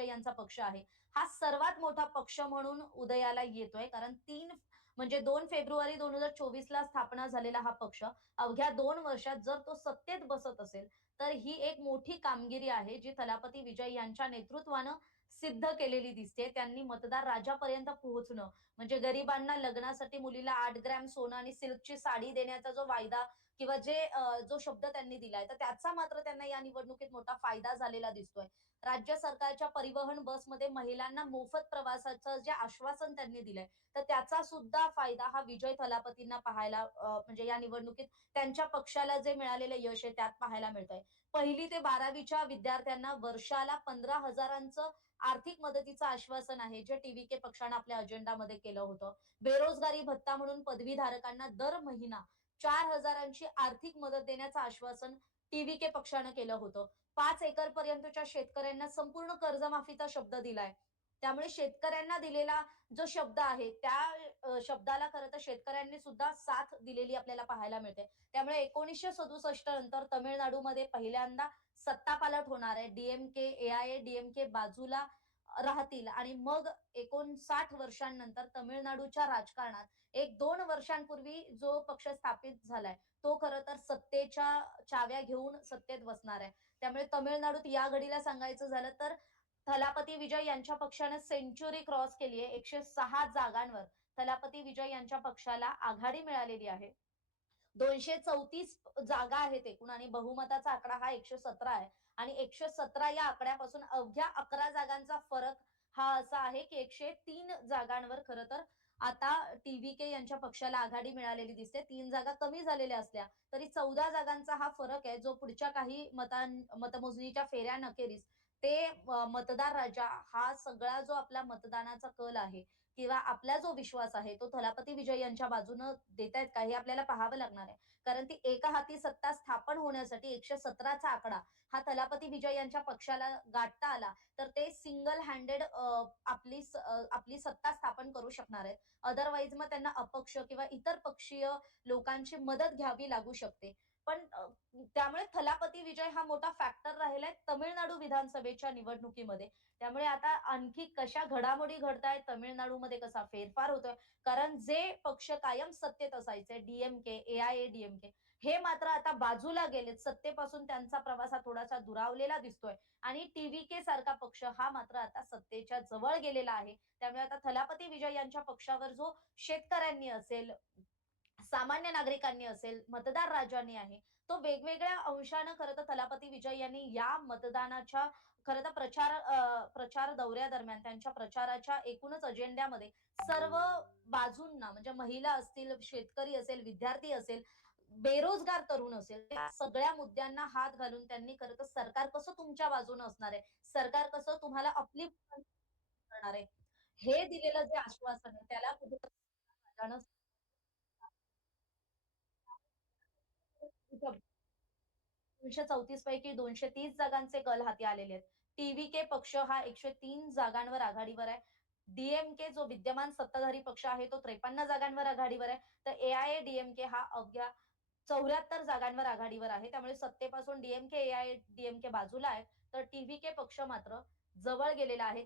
विजय यांचा पक्ष आहे, हा सर्वात मोठा पक्ष म्हणून उदयाला येतोय. कारण 2 फेब्रुवारी 2024 ला स्थापना झालेला हा पक्ष अवघ्या 2 वर्षात जर तो सत्तेत बसत असेल, तर ही एक मोठी कामगिरी आहे, जी थलापती विजय यांच्या नेतृत्वानं सिद्ध केलेली दिसते. त्यांनी मतदार राजापर्यंत पोहोचणं, म्हणजे गरिबांना लग्नासाठी मुलीला 8 ग्रॅम सोनं आणि सिल्कची साडी देण्याचा जो वायदा किंवा जो शब्द त्यांनी दिलाय, तर त्याचा मात्र त्यांना या निवडणुकीत मोठा फायदा झालेला दिसतोय. राज्य सरकारच्या परिवहन बसमध्ये महिलांना मोफत प्रवासाचं जे आश्वासन त्यांनी दिलंय, तर त्याचा सुद्धा फायदा हा विजय थलापतींना पाहायला म्हणजे या निवडणुकीत त्यांच्या पक्षाला जे मिळालेलं यश आहे त्यात पाहायला मिळतंय. 1ली ते 12वीच्या विद्यार्थ्यांना वर्षाला 15,000चं आर्थिक मदतीचं आश्वासन आहे, जे टीव्हीके पक्षानं आपल्या अजेंडामध्ये केलं होतं. बेरोजगारी भत्ता म्हणून पदवीधारकांना दर महिना 4,000ची आर्थिक मदत देण्याचं आश्वासन टीव्हीके पक्षानं केलं होतं. 5 एकर पर्यंतच्या शेतकऱ्यांना संपूर्ण कर्जमाफीचा शब्द दिलाय. त्यामुळे शेतकऱ्यांना दिलेला जो शब्द आहे, त्या शब्दाला खरं तर शेतकऱ्यांनी सुद्धा साथ दिलेली आपल्याला पाहायला मिळते. त्यामुळे 1967 नंतर तमिळनाडूमध्ये पहिल्यांदा सत्तापालट होणार आहे. डी-एम-के, ए-आय-ए-डी-एम-के बाजूला राहतील आणि मग 59 वर्षांनंतर तमिळनाडूच्या राजकारणात 1-2 वर्षांपूर्वी जो पक्ष स्थापित झालाय, तो खरं तर सत्तेच्या चाव्या घेऊन सत्तेत बसणार आहे. त्यामुळे तमिळनाडूत या घडीला सांगायचं झालं तर थलापती विजय यांच्या पक्षाने सेंच्युरी क्रॉस केली आहे. 106 जागांवर थलापती विजय यांच्या पक्षाला आघाडी मिळालेली आहे. 234 जागा आहेत एकूण आणि बहुमताचा आकडा हा 117 आहे आणि 117 या आकड्यापासून अवघ्या 11 जागांचा फरक हा असा आहे, की 103 जागांवर खरं तर आता टी-व्ही-के यांच्या पक्षाला आघाडी मिळालेली दिसते. 3 जागा कमी झालेल्या असल्या तरी 14 जागांचा हा फरक आहे, जो पुढच्या काही मतमोजणीच्या फेऱ्यांअखेरीस ते मतदार राजा हा सगळा जो आपला मतदानाचा कल आहे किंवा आपला जो विश्वास आहे, तो थलापती विजय यांच्या बाजूनं देतायत का, हे आपल्याला पाहावं लागणार आहे. कारण ती एका हाती सत्ता स्थापन होण्यासाठी 117चा आकडा हा थलापती विजय यांच्या पक्षाला गाठता आला, तर ते सिंगल हँडेड आपली सत्ता स्थापन करू शकणार आहेत. अदरवाईज मग त्यांना अपक्ष किंवा इतर पक्षीय लोकांची मदत घ्यावी लागू शकते. पण त्यामुळे थलापती विजय हा मोठा फॅक्टर राहिलाय तमिळनाडू विधानसभेच्या निवडणुकीमध्ये. त्यामुळे आता आणखी कशा घडामोडी घडतायत, तमिळनाडूमध्ये कसा फेरफार होतोय, कारण जे पक्ष कायम सत्तेत असायचे डी-एम-के, ए-आय-ए-डी-एम-के हे मात्र आता बाजूला गेलेत. सत्तेपासून त्यांचा प्रवास हा थोडासा दुरावलेला दिसतोय आणि टी-व्ही-के सारखा पक्ष हा मात्र आता सत्तेच्या जवळ गेलेला आहे. त्यामुळे आता थलापती विजय यांच्या पक्षावर जो शेतकऱ्यांनी असेल, सामान्य नागरिकांनी असेल, मतदार राजांनी आहे, तो वेगवेगळ्या अंशानं खरं तर थलापती विजय यांनी या मतदानाच्या खरं तर प्रचार दौऱ्यादरम्यान त्यांच्या प्रचाराच्या एकूणच अजेंड्यामध्ये सर्व बाजूंना म्हणजे महिला असतील, शेतकरी असेल, विद्यार्थी असेल, बेरोजगार तरुण असेल, त्या सगळ्या मुद्द्यांना हात घालून त्यांनी खरं तर सरकार कसं तुमच्या बाजूनं असणार आहे, सरकार कसं तुम्हाला करणार आहे, हे दिलेलं जे आश्वासन आहे त्याला कुठेतरी 234 पैकी 230 जागांचे कल हाती आलेले आहेत. टी-व्ही-के पक्ष हा 103 जागांवर आघाडीवर आहे. डी-एम-के जो विद्यमान सत्ताधारी पक्ष आहे, तो 53 जागांवर आघाडीवर आहे. तर ए-आय-ए-डी-एम-के हा अवघ्या 74 जागांवर आघाडीवर आहे. त्यामुळे सत्तेपासून डी-एम-के, ए-आय-ए-डी-एम-के बाजूला आहे, तर टी-व्ही-के पक्ष मात्र जवळ गेलेला आहे.